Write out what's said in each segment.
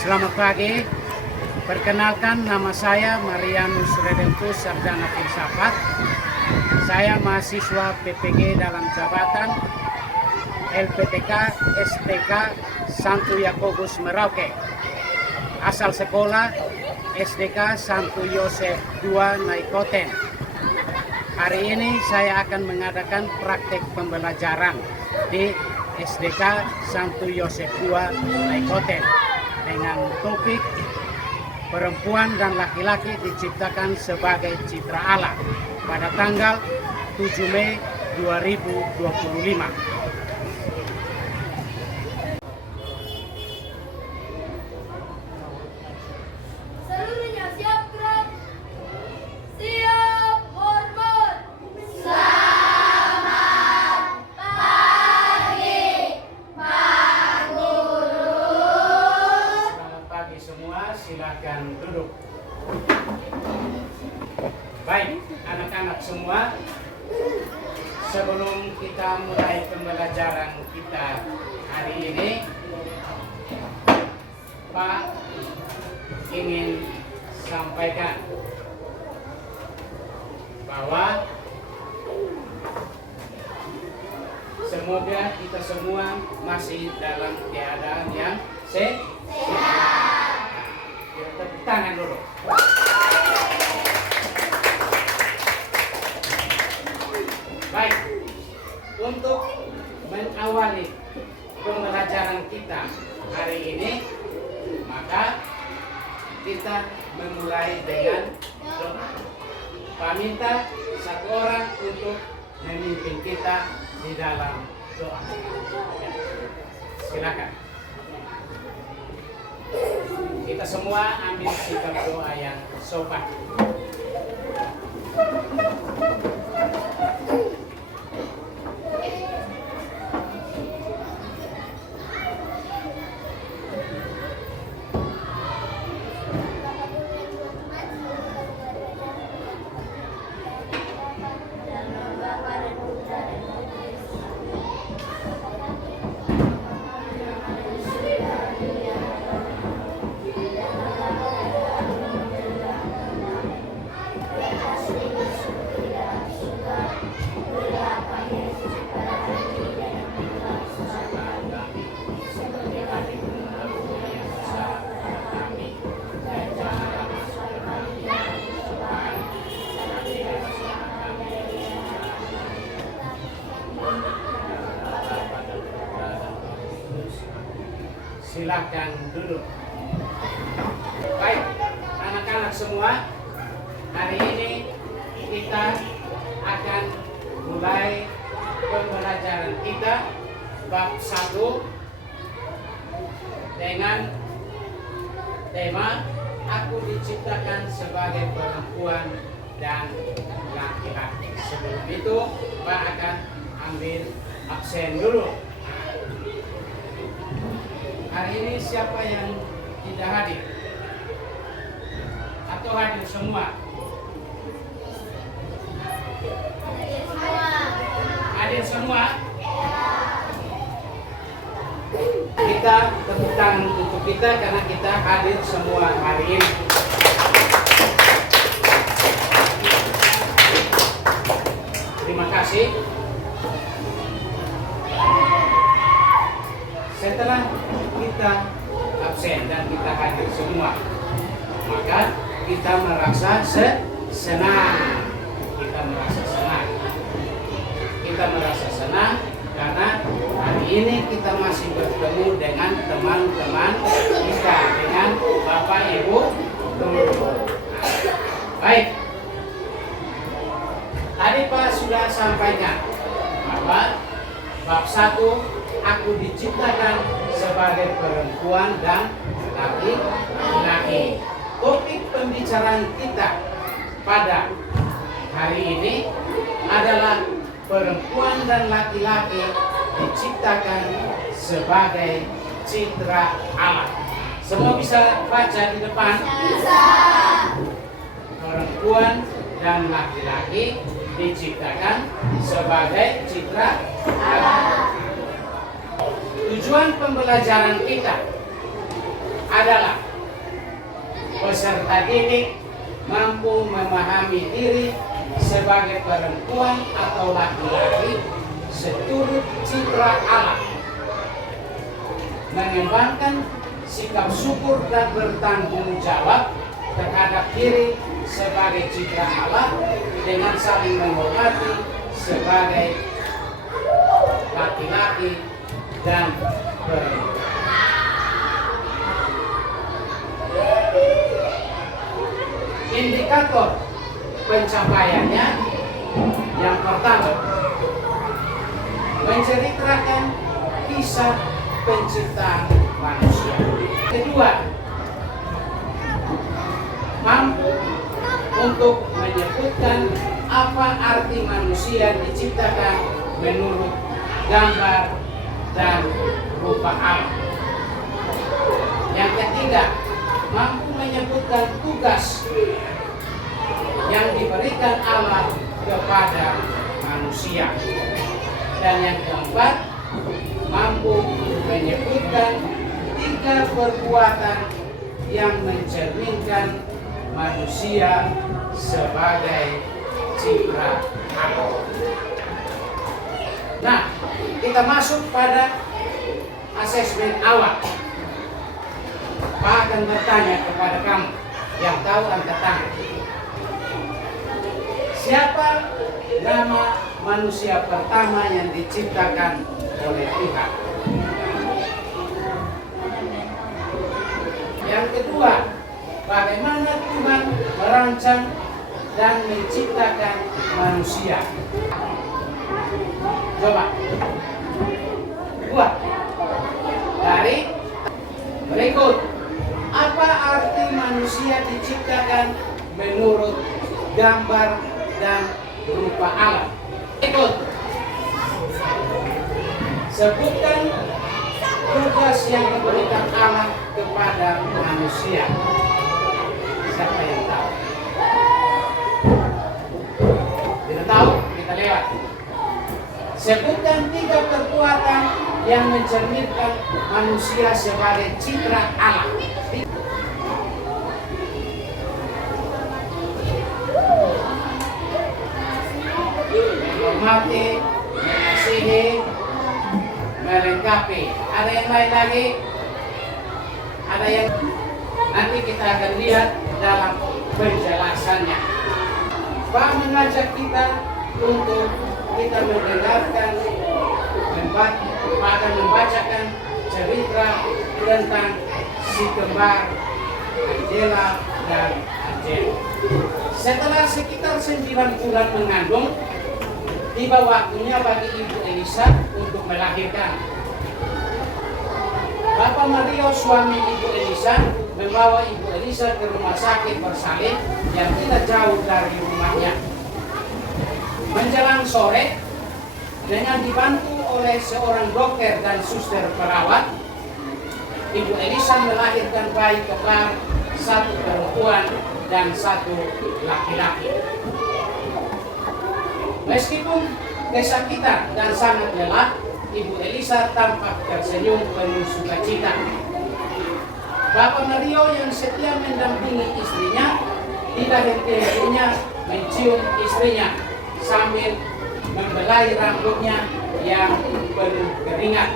Selamat pagi. Perkenalkan, nama saya Marianus Redentus, Sarjana Filsafat. Saya mahasiswa PPG dalam jabatan LPTK STK Santo Yakobus Merauke. Asal sekolah SDK Santo Yosef II Naikoten. Hari ini saya akan mengadakan praktek pembelajaran di SDK Santo Yosef II Naikoten dengan topik perempuan dan laki-laki diciptakan sebagai citra Allah pada tanggal 7 Mei 2025. Seluruhnya siap gerak. Siap hormat. Selamat pagi, Pak Guru. Selamat pagi semua, silakan duduk. Baik, anak-anak semua, sebelum kita mulai pembelajaran kita hari ini, Pak ingin sampaikan bahwa semoga kita semua masih dalam keadaan yang sehat. Kita tepuk tangan dulu. Baik, untuk mengawali pembelajaran kita hari ini, maka kita memulai dengan doa. Pak minta satu orang untuk memimpin kita di dalam doa. Ya, silakan. Kita semua ambil sikap doa yang sopan. Silakan duduk. Baik, anak-anak semua, hari ini kita akan mulai pembelajaran kita bab 1 dengan tema Aku diciptakan sebagai perempuan dan laki-laki. Sebelum itu, Pak akan ambil absen dulu. Hari ini siapa yang tidak hadir? Atau hadir semua? Hadir semua? Kita tepuk tangan untuk kita karena kita hadir semua hari ini. Terima kasih. Setelah kita absen dan kita hadir semua, maka kita merasa senang. Kita merasa senang. Kita merasa senang karena hari ini kita masih bertemu dengan teman-teman kita, dengan Bapak Ibu guru. Baik. Tadi Pak sudah sampaikan bahwa bab 1 Aku diciptakan sebagai perempuan dan laki-laki. Topik pembicaraan kita pada hari ini adalah perempuan dan laki-laki diciptakan sebagai citra Allah. Semua bisa baca di depan? Bisa. Perempuan dan laki-laki diciptakan sebagai citra Allah. Tujuan pembelajaran kita adalah peserta didik mampu memahami diri sebagai perempuan atau laki-laki seturut citra Allah, mengembangkan sikap syukur dan bertanggung jawab terhadap diri sebagai citra Allah dengan saling menghormati sebagai laki-laki dan perempuan. Indikator pencapaiannya yang pertama, menceritakan kisah penciptaan manusia. Kedua, mampu untuk menyebutkan apa arti manusia diciptakan menurut gambar dan rupa Allah. Yang ketiga, mampu menyebutkan tugas yang diberikan Allah kepada manusia. Dan yang keempat, mampu menyebutkan 3 perbuatan yang mencerminkan manusia sebagai citra Allah. Nah, kita masuk pada asesmen awal. Pak akan bertanya kepada kamu yang tahu angkat tangan. Siapa nama manusia pertama yang diciptakan oleh Tuhan? Yang kedua, bagaimana Tuhan merancang dan menciptakan manusia? Coba. Buat. Dari berikut. Apa arti manusia diciptakan menurut gambar dan rupa Allah? Ikut. Sebutkan tugas yang diberikan Allah kepada manusia. Siapa yang tahu? Tidak tahu? Kita lewat. Sebutkan 3 perbuatan yang mencerminkan manusia sebagai citra Allah. Menghormati, mengasihi, melengkapi. Ada yang lain lagi? Ada yang nanti kita akan lihat dalam penjelasannya. Pak mengajak kita untuk kita mendengarkan, akan membacakan cerita tentang si kembar Angela dan Angel. Setelah sekitar 9 bulan mengandung, tiba waktunya bagi Ibu Elisa untuk melahirkan. Bapak Mario, suami Ibu Elisa, membawa Ibu Elisa ke rumah sakit bersalin yang tidak jauh dari rumahnya. Menjelang sore, dengan dibantu oleh seorang dokter dan suster perawat, Ibu Elisa melahirkan bayi kembar, 1 perempuan dan 1 laki-laki. Meskipun kesakitan dan sangat lelah, Ibu Elisa tampak tersenyum penuh sukacita. Bapak Mario yang setia mendampingi istrinya, tidak henti-hentinya mencium istrinya sambil membelai rambutnya yang penuh keringat.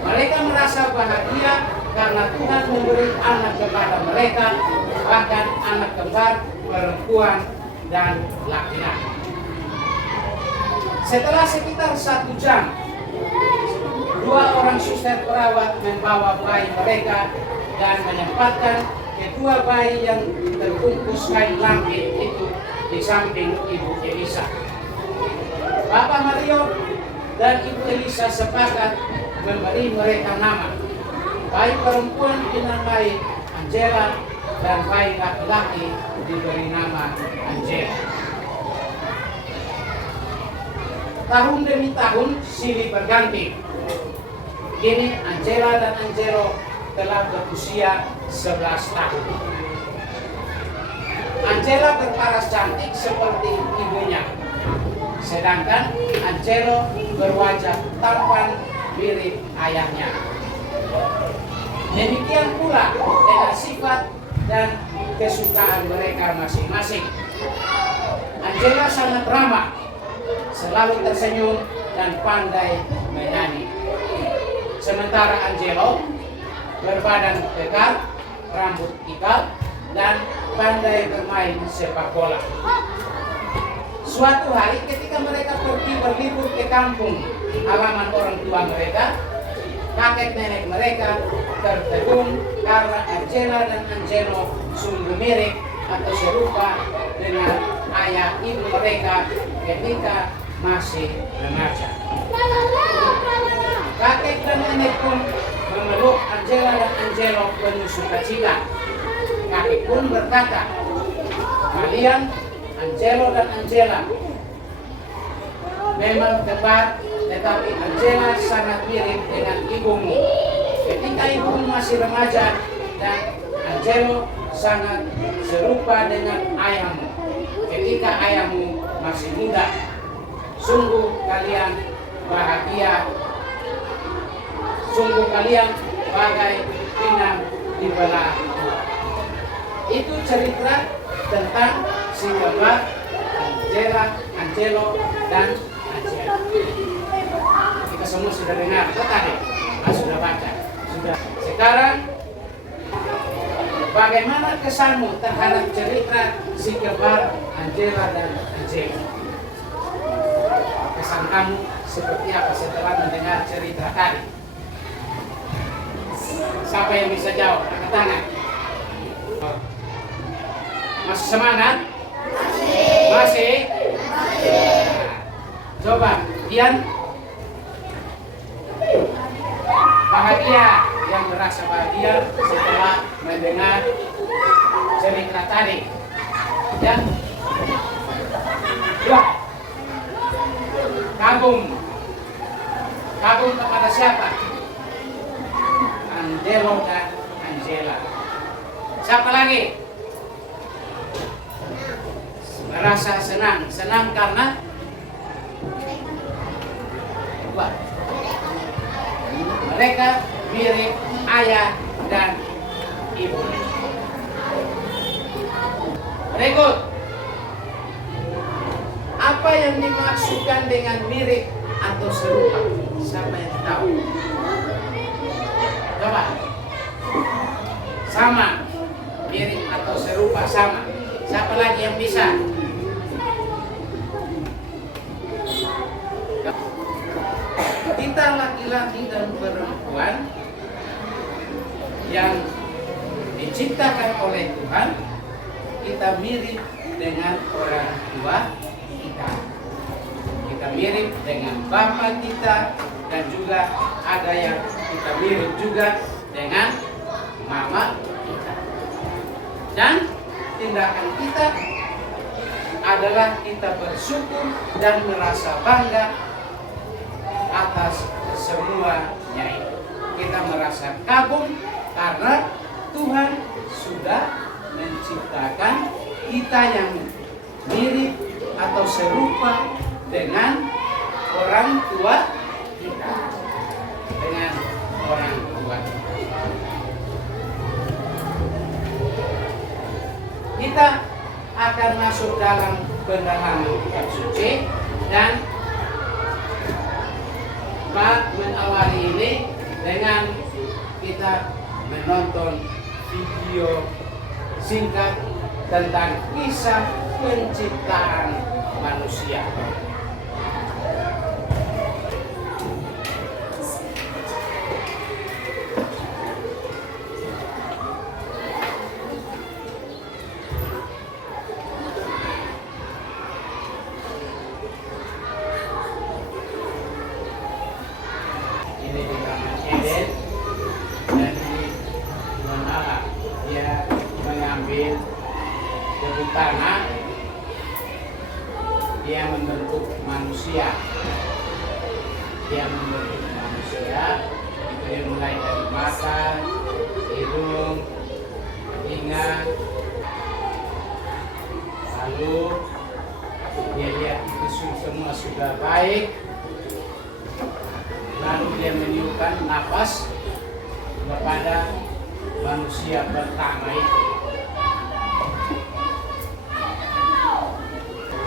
Mereka merasa bahagia karena Tuhan memberi anak kepada mereka, bahkan anak kembar perempuan dan laki-laki. Setelah sekitar 1 jam, 2 orang suster perawat membawa bayi mereka dan menempatkan kedua bayi yang terbungkus kain lampin itu di samping Ibu Elisa. Bapak Mario dan Ibu Elisa sepakat memberi mereka nama. Bayi perempuan dinamai Angela dan bayi laki-laki diberi nama Angela. Tahun demi tahun silih berganti. Kini Angela dan Angelo telah berusia 11 tahun. Angela berparas cantik seperti ibunya, sedangkan Angelo berwajah tampan mirip ayahnya. Demikian pula dengan sifat dan kesukaan mereka masing-masing. Angela sangat ramah, selalu tersenyum dan pandai menyanyi. Sementara Angelo berbadan kekar, rambut ikal, dan pandai bermain sepak bola. Suatu hari ketika mereka pergi berlibur ke kampung halaman orang tua mereka, kakek nenek mereka tertegun karena Angela dan Angelo sungguh mirip atau serupa dengan ayah ibu mereka ketika masih remaja. Kakek dan nenek pun memeluk Angela dan Angelo penuh sukacita. Kakek pun berkata, "Kalian, Angelo dan Angela, memang kembar, tetapi Angela sangat mirip dengan ibumu ketika ibumu masih remaja, dan Angelo sangat serupa dengan ayahmu ketika ayahmu masih muda. Sungguh kalian bahagia, sungguh kalian bagai pinang di belah." Itu cerita tentang si kembar Angela, Angelo, dan Angela. Kita semua sudah dengar, tadi sudah baca, sudah. Sekarang bagaimana kesanmu terhadap cerita si kembar Angela dan Angelo? Kesan kamu seperti apa setelah mendengar cerita tadi? Siapa yang bisa jawab? Angkat tangan. Masih semangat? Masih? Coba, Dian. Bahagia, yang merasa bahagia setelah mendengar cerita tadi. Ya. Dua. Kagum. Kagum kepada siapa? Angelo dan Angela. Siapa lagi? Merasa senang. Senang karena apa? Mereka mirip ayah dan ibu. Berikut, apa yang dimaksudkan dengan mirip atau serupa? Siapa yang tahu? Coba. Sama, mirip atau serupa, sama. Siapa lagi yang bisa? Kita laki-laki dan perempuan yang diciptakan oleh Tuhan, kita mirip dengan orang tua kita. Kita mirip dengan bapak kita, dan juga ada yang kita mirip juga dengan mama kita. Dan tindakan kita adalah kita bersyukur dan merasa bangga atas semuanya itu. Kita merasa kagum karena Tuhan sudah menciptakan kita yang mirip atau serupa dengan orang tua kita. Dengan orang tua kita akan masuk dalam pendalaman kitab suci dan mengawali ini dengan kita menonton video singkat tentang kisah penciptaan manusia. Tanah, dia membentuk manusia. Dia membentuk manusia. Itu dia mulai dari mata, hidung, telinga, lalu dia lihat itu semua sudah baik. Lalu dia meniupkan nafas, lepas ada manusia pertama itu.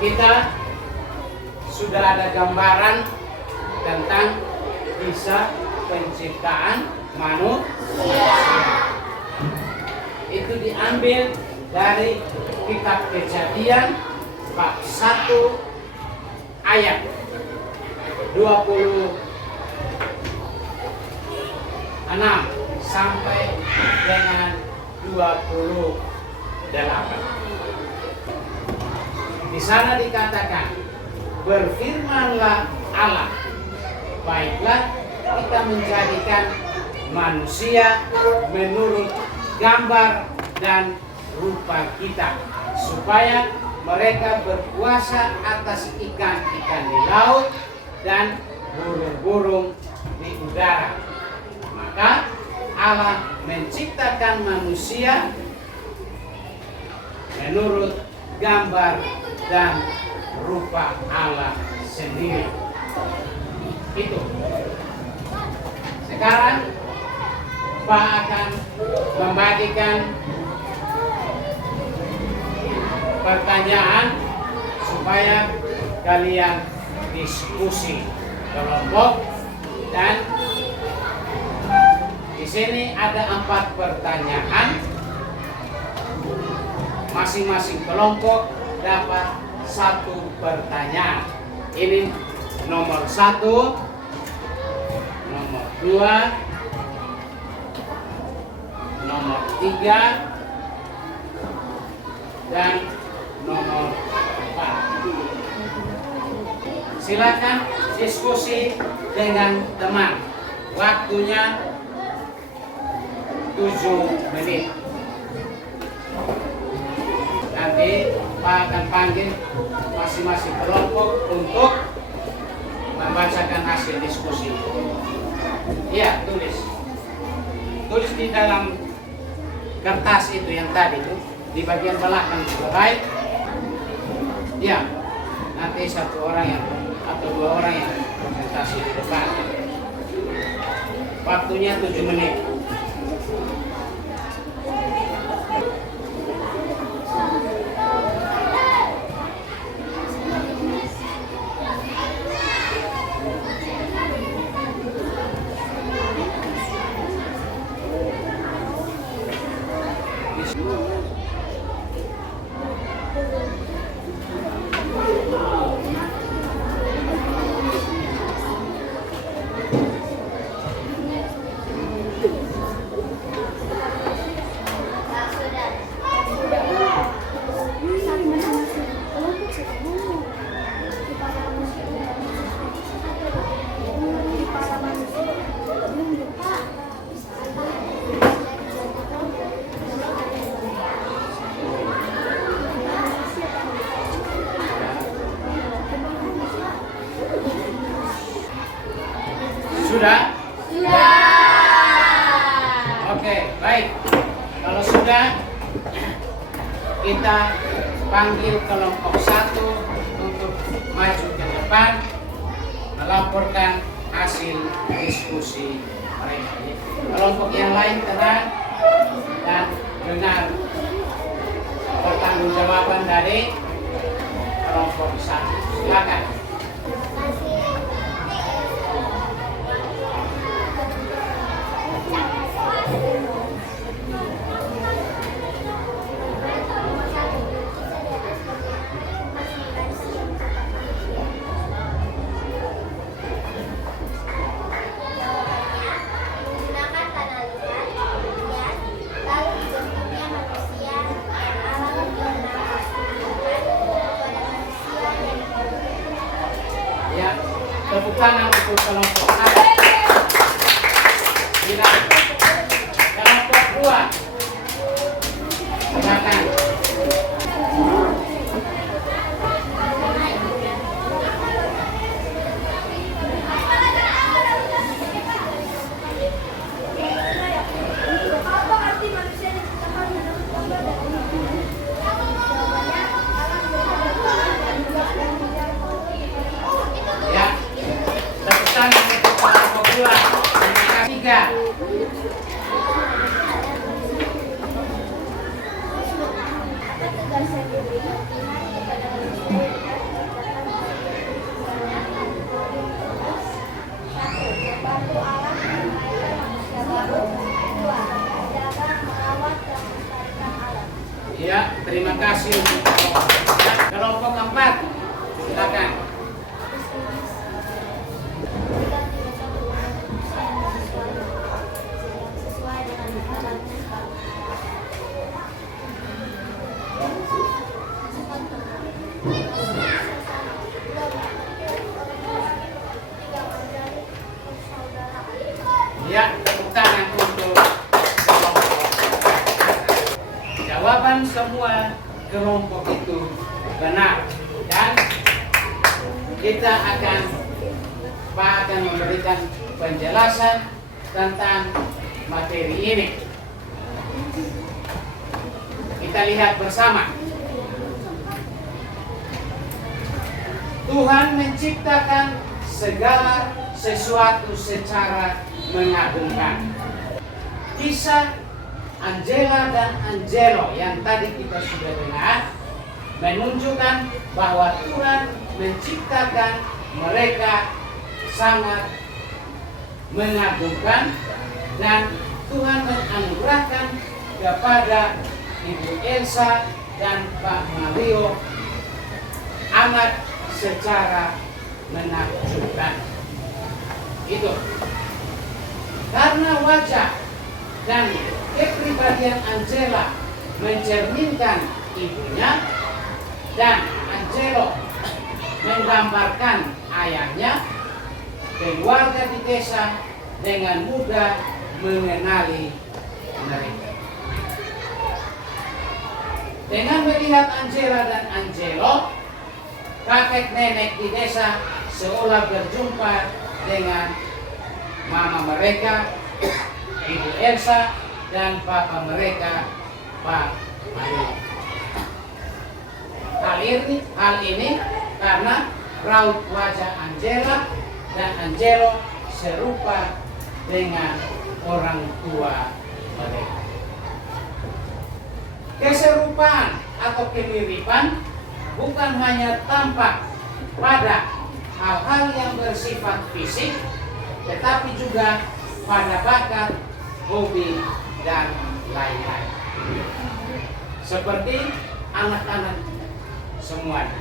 Kita sudah ada gambaran tentang kisah penciptaan manusia. Itu diambil dari kitab Kejadian bab 1 ayat 26 sampai dengan 28. Di sana dikatakan, berfirmanlah Allah, baiklah kita menjadikan manusia menurut gambar dan rupa kita, supaya mereka berkuasa atas ikan-ikan di laut dan burung-burung di udara. Maka Allah menciptakan manusia menurut gambar dan rupa Allah sendiri. Itu. Sekarang Pak akan membagikan pertanyaan supaya kalian diskusi kelompok, dan di sini ada 4 pertanyaan. Masing-masing kelompok dapat 1 pertanyaan. Ini nomor 1, nomor 2, nomor 3, dan nomor 4. Silakan diskusi dengan teman. Waktunya 7 menit. Nanti Pak akan panggil masing-masing kelompok untuk membacakan hasil diskusi. Iya, tulis. Tulis di dalam kertas itu yang tadi itu, di bagian belakang juga baik. Ya, nanti 1 orang yang atau 2 orang yang presentasi di depan. Waktunya 7 menit. Sudah? Sudah. Oke, baik. Kalau sudah, kita panggil kelompok 1 untuk maju ke depan melaporkan hasil diskusi mereka. Kelompok yang lain tenang dan dengar pertanggungjawaban dari kelompok 1. Silakan. Menggunakan tanah liat, kemudian lalu dibentuknya manusia dan Allah memberikan kepada manusia yang Ya, tepuk tangan untuk kelompok 1. Kelompok 2. Silakan. Apa arti manusia diciptakan menurut gambar dan rupa? Jawabannya, Allah memberikan Tuhan dan juga Ya, tepuk tangan untuk Ya, terima kasih untuk kelompok. Ya, kelompok keempat, silakan. sesuai dengan harapan Tuhan. Ya, tepuk tangan untuk kelompok. Jawaban semua kelompok itu benar, dan kita akan memberikan penjelasan tentang materi ini. Kita lihat bersama. Tuhan menciptakan segala sesuatu secara mengagumkan. Kisah Angela dan Angelo yang tadi kita sudah dengar menunjukkan bahwa Tuhan menciptakan mereka sangat mengagumkan, dan Tuhan menganugerahkan kepada Ibu Elsa dan Pak Mario amat secara menakjubkan. Itu karena wajah dan kepribadian Angela mencerminkan ibunya, dan Angelo menggambarkan ayahnya, keluarga di desa dengan mudah mengenali mereka. Dengan melihat Angela dan Angelo, kakek nenek di desa seolah berjumpa dengan mama mereka, Ibu Elsa, dan papa mereka, Pak Mario. Hal ini karena raut wajah Angela dan Angelo serupa dengan orang tua mereka. Keserupaan atau kemiripan bukan hanya tampak pada hal-hal yang bersifat fisik, tetapi juga pada bakat, hobi, dan lain-lain. Seperti anak-anak semuanya.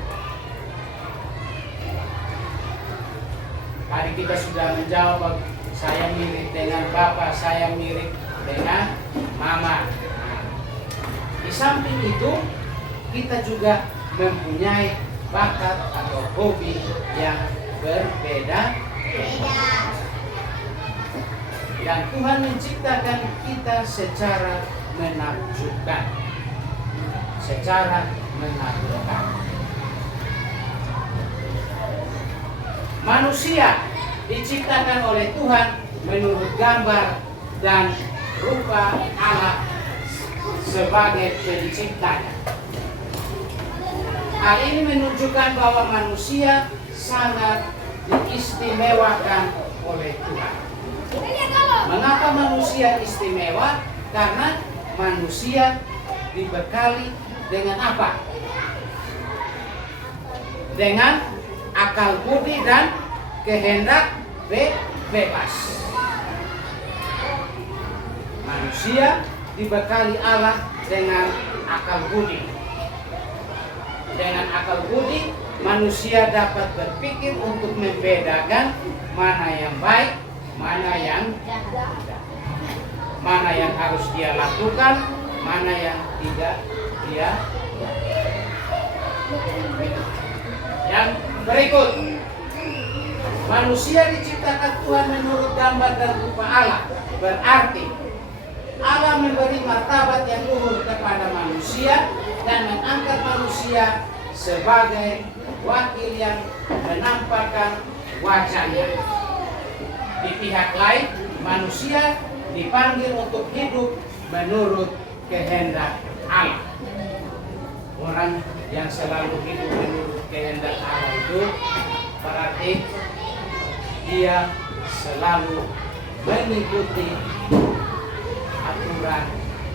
Tadi kita sudah menjawab, saya mirip dengan bapak, saya mirip dengan mama. Di samping itu, kita juga mempunyai bakat atau hobi yang berbeda. Dan Tuhan menciptakan kita secara menakjubkan. Secara menakjubkan. Manusia diciptakan oleh Tuhan menurut gambar dan rupa Allah sebagai penciptanya. Hal ini menunjukkan bahwa manusia sangat diistimewakan oleh Tuhan. Mengapa manusia istimewa? Karena manusia dibekali dengan apa? Dengan akal budi dan kehendak bebas. Manusia dibekali Allah dengan akal budi. Dengan akal budi, manusia dapat berpikir untuk membedakan mana yang baik, mana yang tidak, mana yang harus dia lakukan, mana yang tidak dia. Yang berikut, manusia diciptakan Tuhan menurut gambar dan rupa Allah. Berarti Allah memberi martabat yang luhur kepada manusia dan mengangkat manusia sebagai wakil yang menampakkan wajahnya. Di pihak lain, manusia dipanggil untuk hidup menurut kehendak Allah. Orang yang selalu hidup menurut kehendak Allah itu berarti dia selalu mengikuti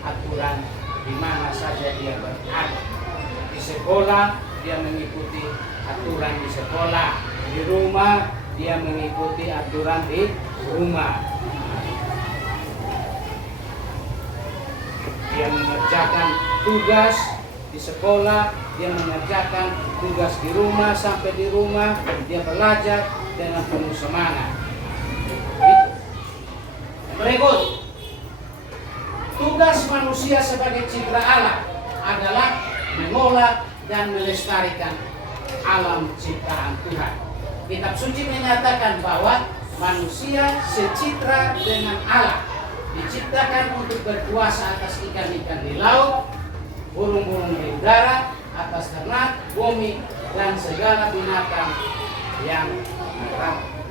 aturan di mana saja dia berada. Di sekolah dia mengikuti aturan di sekolah, di rumah dia mengikuti aturan di rumah. Dia mengerjakan tugas di sekolah, dia mengerjakan tugas di rumah, sampai di rumah dia belajar dengan penuh semangat. Berikut, tugas manusia sebagai cipta Allah adalah mengolah dan melestarikan alam ciptaan Tuhan. Kitab suci menyatakan bahwa manusia secitra dengan Allah, diciptakan untuk berkuasa atas ikan-ikan di laut, burung-burung di udara, atas ternak, bumi, dan segala binatang yang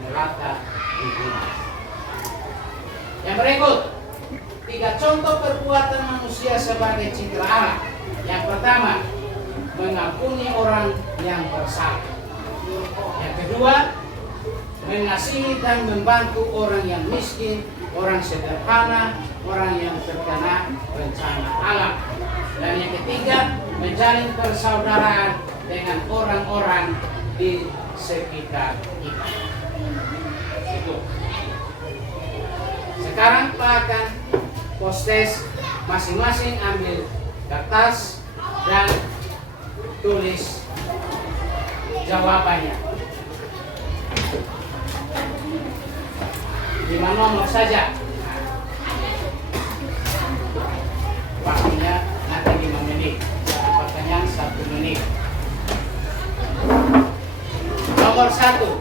merata di bumi. Yang berikut, 3 contoh perbuatan manusia sebagai citra Allah. Yang pertama, mengampuni orang yang bersalah. Yang kedua, mengasihi dan membantu orang yang miskin, orang sederhana, orang yang terkena bencana alam. Dan yang ketiga, menjalin persaudaraan dengan orang-orang di sekitar kita. Itu. Sekarang Pak akan postes, masing-masing ambil kertas dan tulis jawabannya. 5 nomor saja. Waktunya nanti 5 menit. Satu pertanyaan 1 menit. Nomor 1.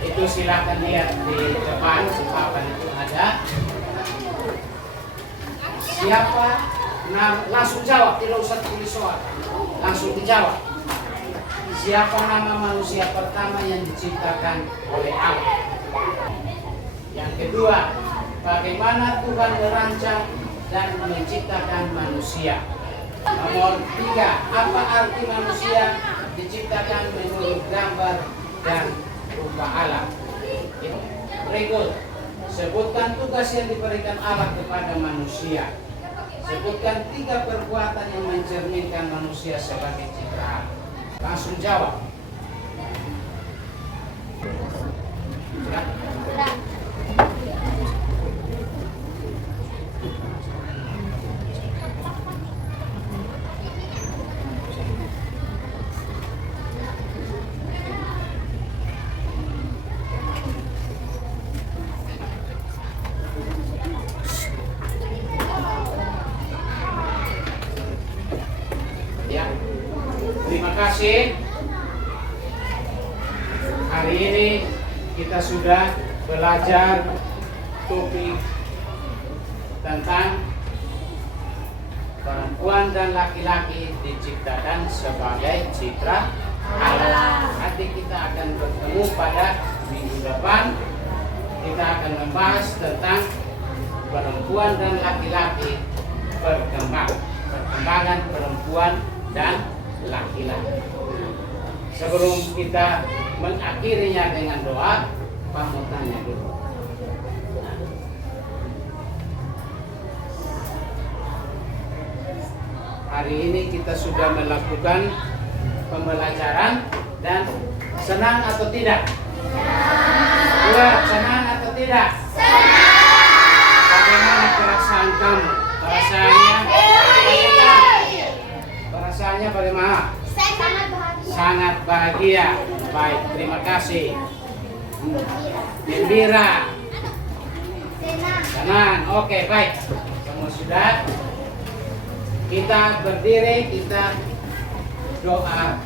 Itu silakan lihat di depan, di papan itu ada. Siapa? Langsung jawab, tidak usah tulis soal. Langsung dijawab. Siapa nama manusia pertama yang diciptakan oleh Allah? Yang kedua, bagaimana Tuhan merancang dan menciptakan manusia? Nomor 3, apa arti manusia diciptakan menurut gambar dan rupa Allah? Berikut, sebutkan tugas yang diberikan Allah kepada manusia. Sebutkan 3 perbuatan yang mencerminkan manusia sebagai cipta Allah. Langsung jawab. Ya. Terima kasih. Hari ini kita sudah belajar topik tentang perempuan dan laki-laki diciptakan sebagai citra Allah. Nanti kita akan bertemu pada minggu depan. Kita akan membahas tentang perempuan dan laki-laki perkembangan perempuan dan laki-laki. Sebelum kita mengakhirinya dengan doa, Pak mau tanya dulu. Hari ini kita sudah melakukan pembelajaran dan senang atau tidak? Senang atau tidak? Bagaimana perasaan kamu? Perasaannya bagaimana? Sangat bahagia. Baik, terima kasih. Gembira. Senang. Oke, baik. Semua sudah. Kita berdiri, kita doa.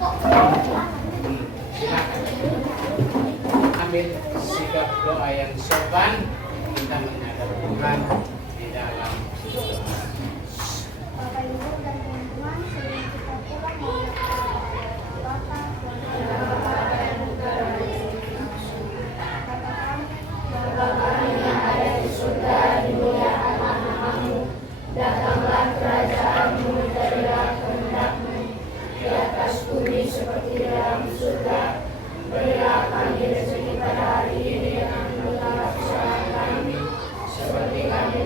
Silakan. Ambil sikap doa yang sopan. Kita menghadap Tuhan di dalam doa. Bapak Ibu dan teman-teman, sebelum kita pulang mau Bapa yang ada di surga, dimuliakanlah namamu, datanglah kerajaanmu, jadilah kehendak-mu di atas bumi seperti di dalam surga. Berilah kami rezeki pada hari ini, dan ampunilah kesalahan kami seperti kami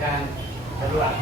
akan keluar.